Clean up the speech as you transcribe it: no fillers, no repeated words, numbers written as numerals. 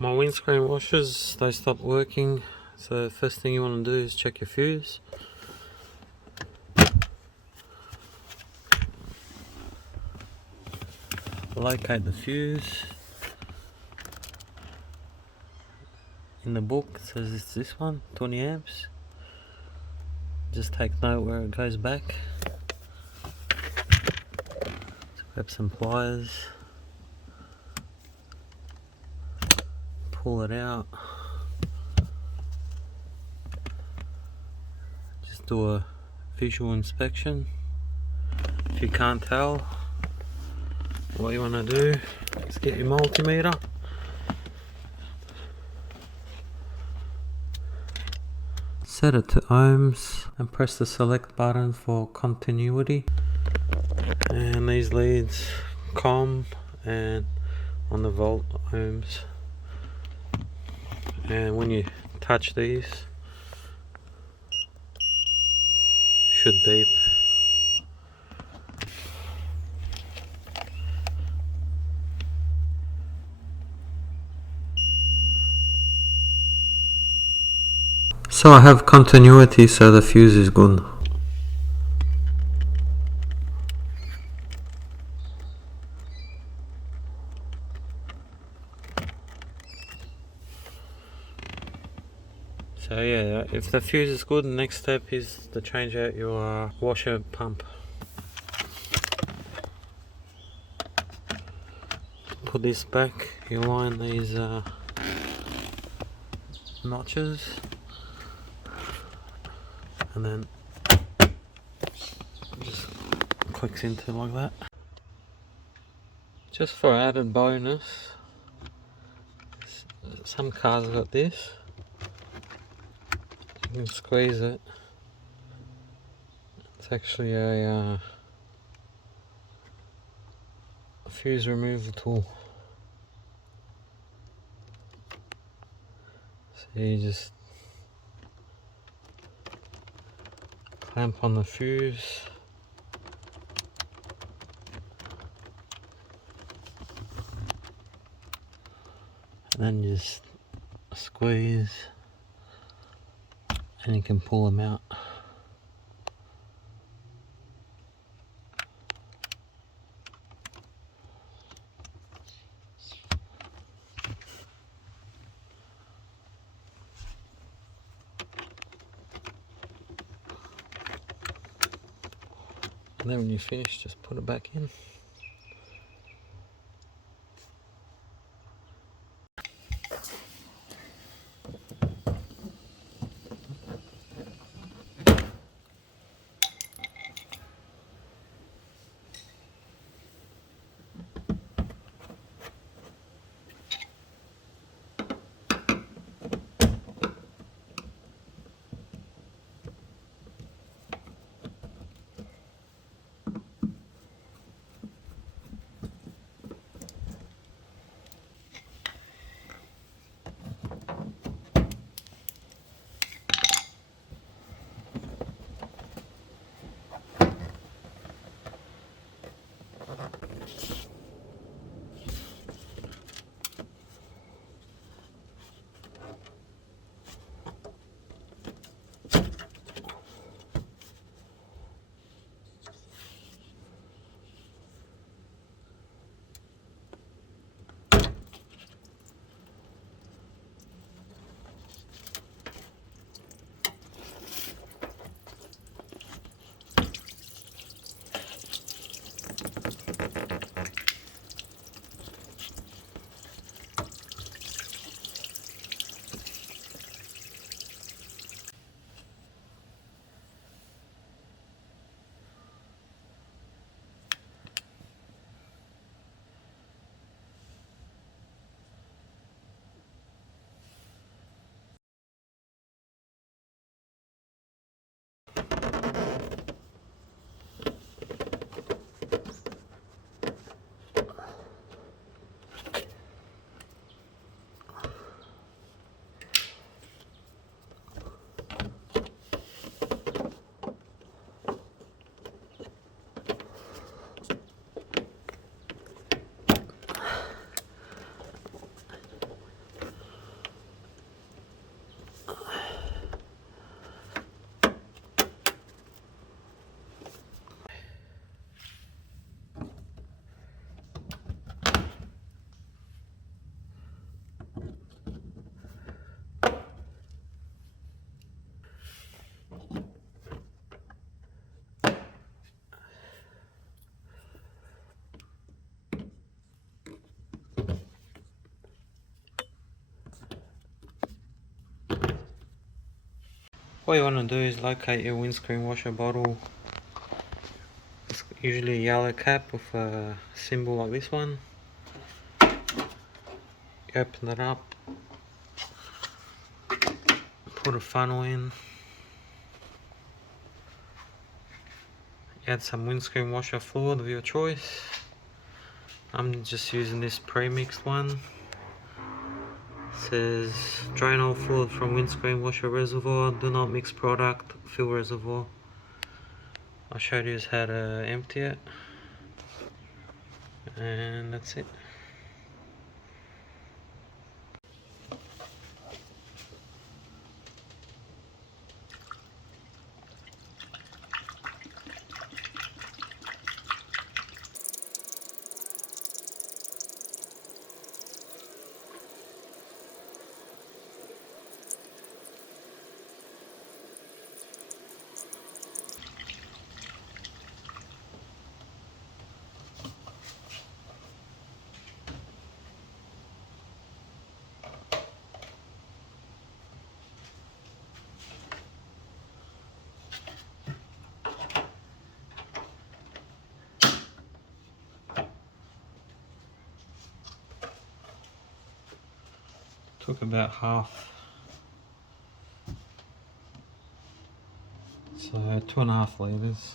My windscreen washers, they stopped working, so the first thing you want to do is check your fuse. Locate the fuse. In the book it says it's this one, 20 amps. Just take note where it goes back. So grab some pliers, pull it out. Just do a visual inspection. If you can't tell, what you want to do is get your multimeter. Set it to ohms and press the select button for continuity. And these leads COM and on the volt ohms. And when you touch these, should beep. So I have continuity, so the fuse is good. So yeah, if the fuse is good, the next step is to change out your washer pump. Put this back, you line these notches, and then just clicks into like that. Just for added bonus, some cars got this. You can squeeze it. It's actually a fuse removal tool. So you just clamp on the fuse, and then just squeeze, and you can pull them out. And then when you finish, just put it back in. What you want to do is locate your windscreen washer bottle. It's usually a yellow cap with a symbol like this one. You open it up, put a funnel in, add some windscreen washer fluid of your choice. I'm just using this pre-mixed one. It says drain all fluid from windscreen washer reservoir, do not mix product, fill reservoir. I showed you how to empty it, and that's it. Took about half, so 2.5 litres.